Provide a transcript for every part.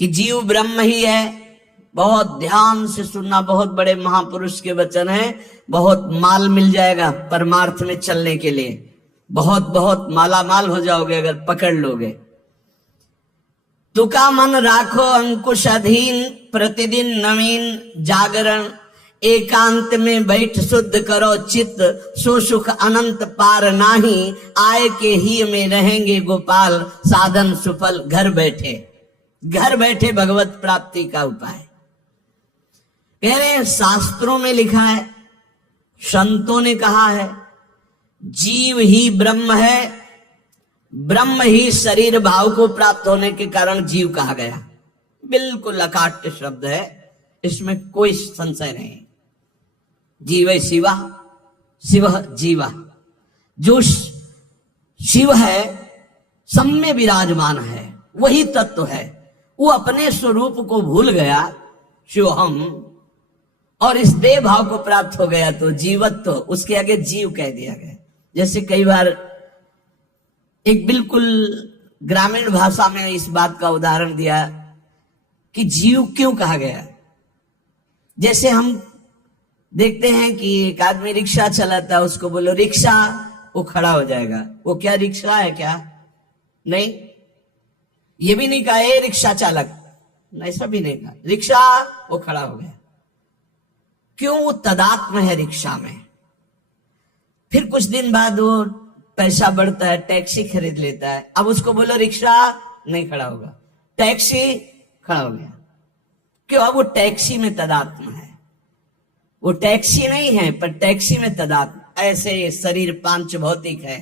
कि जीव ब्रह्म ही है। बहुत ध्यान से सुनना, बहुत बड़े महापुरुष के वचन हैं। बहुत माल मिल जाएगा परमार्थ में चलने के लिए, बहुत बहुत माला माल हो जाओगे अगर पकड़ लोगे। तुका मन राखो अंकुश अधीन, प्रतिदिन नवीन जागरण, एकांत में बैठ शुद्ध करो चित्त, सो सुख अनंत पार नाही, आय के ही में रहेंगे गोपाल, साधन सुफल घर बैठे। घर बैठे भगवत प्राप्ति का उपाय। कह रहे हैं शास्त्रों में लिखा है, संतों ने कहा है, जीव ही ब्रह्म है, ब्रह्म ही शरीर भाव को प्राप्त होने के कारण जीव कहा गया। बिल्कुल अकाट्य शब्द है, इसमें कोई संशय नहीं। जीव शिवा, शिव जीवा। जो शिव है सब में विराजमान है, वही तत्व है। वो अपने स्वरूप को भूल गया, शिवहम, और इस देह भाव को प्राप्त हो गया तो जीवत्व, उसके आगे जीव कह दिया गया। जैसे कई बार एक बिल्कुल ग्रामीण भाषा में इस बात का उदाहरण दिया कि जीव क्यों कहा गया। जैसे हम देखते हैं कि एक आदमी रिक्शा चलाता है, उसको बोलो रिक्शा, वो खड़ा हो जाएगा। वो क्या रिक्शा है क्या? नहीं। ये भी नहीं कहा ए रिक्शा चालक, ऐसा भी नहीं कहा, रिक्शा, वो खड़ा हो गया। क्यों? वो तदात्म है रिक्शा में। फिर कुछ दिन बाद वो पैसा बढ़ता है, टैक्सी खरीद लेता है। अब उसको बोलो रिक्शा, नहीं खड़ा होगा, टैक्सी, खड़ा हो गया। क्यों? अब वो टैक्सी में तदात्म है। वो टैक्सी नहीं है पर टैक्सी में तदात्म। ऐसे शरीर पांच भौतिक है,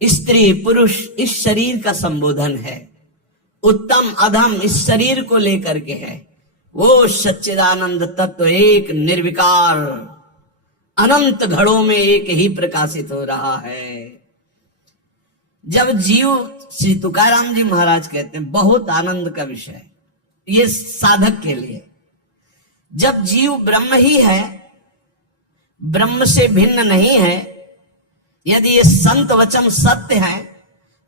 स्त्री पुरुष इस शरीर का संबोधन है, उत्तम अधम इस शरीर को लेकर के है। वो सच्चिदानंद तत्व एक निर्विकार अनंत घड़ों में एक ही प्रकाशित हो रहा है। जब जीव, श्री तुकाराम जी महाराज कहते हैं, बहुत आनंद का विषय ये साधक के लिए। जब जीव ब्रह्म ही है, ब्रह्म से भिन्न नहीं है, यदि ये संत वचन सत्य है,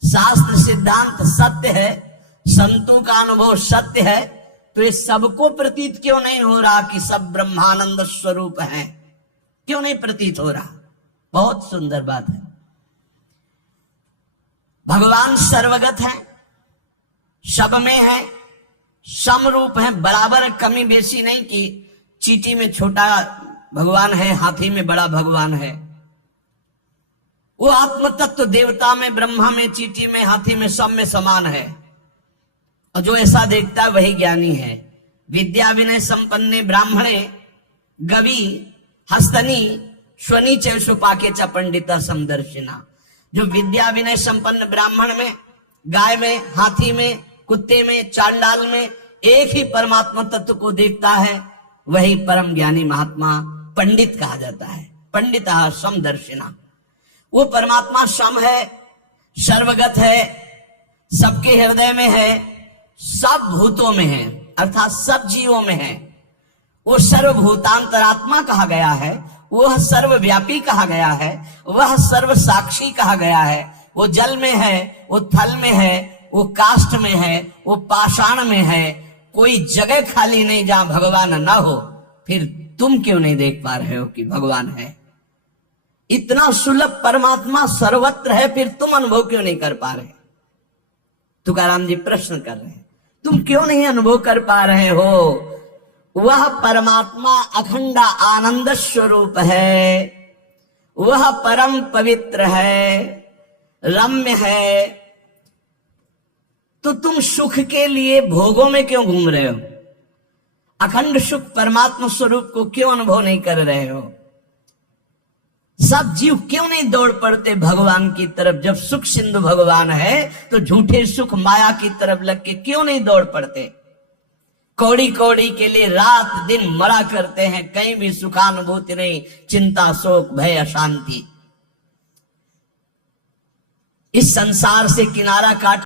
शास्त्र सिद्धांत सत्य है, संतों का अनुभव सत्य है, तो ये सबको प्रतीत क्यों नहीं हो रहा कि सब ब्रह्मानंद स्वरूप है? क्यों नहीं प्रतीत हो रहा? बहुत सुंदर बात है। भगवान सर्वगत है, सब में है, समरूप है, बराबर, कमी बेसी नहीं कि चींटी में छोटा भगवान है, हाथी में बड़ा भगवान है। वो आत्म तत्व देवता में, ब्रह्मा में, चींटी में, हाथी में, सब में समान है। और जो ऐसा देखता है वही ज्ञानी है। विद्या विनय संपन्ने ब्राह्मणे गवि हस्तनी स्वनी चुपाके च पंडिता समदर्शिना। जो विद्या विनय संपन्न ब्राह्मण में, गाय में, हाथी में, कुत्ते में, चांडाल में एक ही परमात्मा तत्व को देखता है, वही परम ज्ञानी महात्मा पंडित कहा जाता है। पंडिता समदर्शिना। वो परमात्मा सम है, सर्वगत है, सबके हृदय में है, सब भूतों में है, अर्थात सब जीवों में है। वो सर्वभूतांतरात्मा कहा गया है, वह सर्वव्यापी कहा गया है, वह सर्व साक्षी कहा गया है। वो जल में है, वो थल में है, वो काष्ठ में है, वो पाषाण में है। कोई जगह खाली नहीं जहां भगवान ना हो। फिर तुम क्यों नहीं देख पा रहे हो कि भगवान है? इतना सुलभ परमात्मा सर्वत्र है, फिर तुम अनुभव क्यों नहीं कर पा रहे? तुकाराम जी प्रश्न कर रहे हैं, तुम क्यों नहीं अनुभव कर पा रहे हो? वह परमात्मा अखंड आनंद स्वरूप है, वह परम पवित्र है, रम्य है। तो तुम सुख के लिए भोगों में क्यों घूम रहे हो? अखंड सुख परमात्मा स्वरूप को क्यों अनुभव नहीं कर रहे हो? सब जीव क्यों नहीं दौड़ पड़ते भगवान की तरफ? जब सुख सिंधु भगवान है तो झूठे सुख माया की तरफ लग के क्यों नहीं दौड़ पड़ते? कौड़ी कौड़ी के लिए रात दिन मरा करते हैं, कहीं भी सुखानुभूति नहीं, चिंता शोक भय अशांति। इस संसार से किनारा काट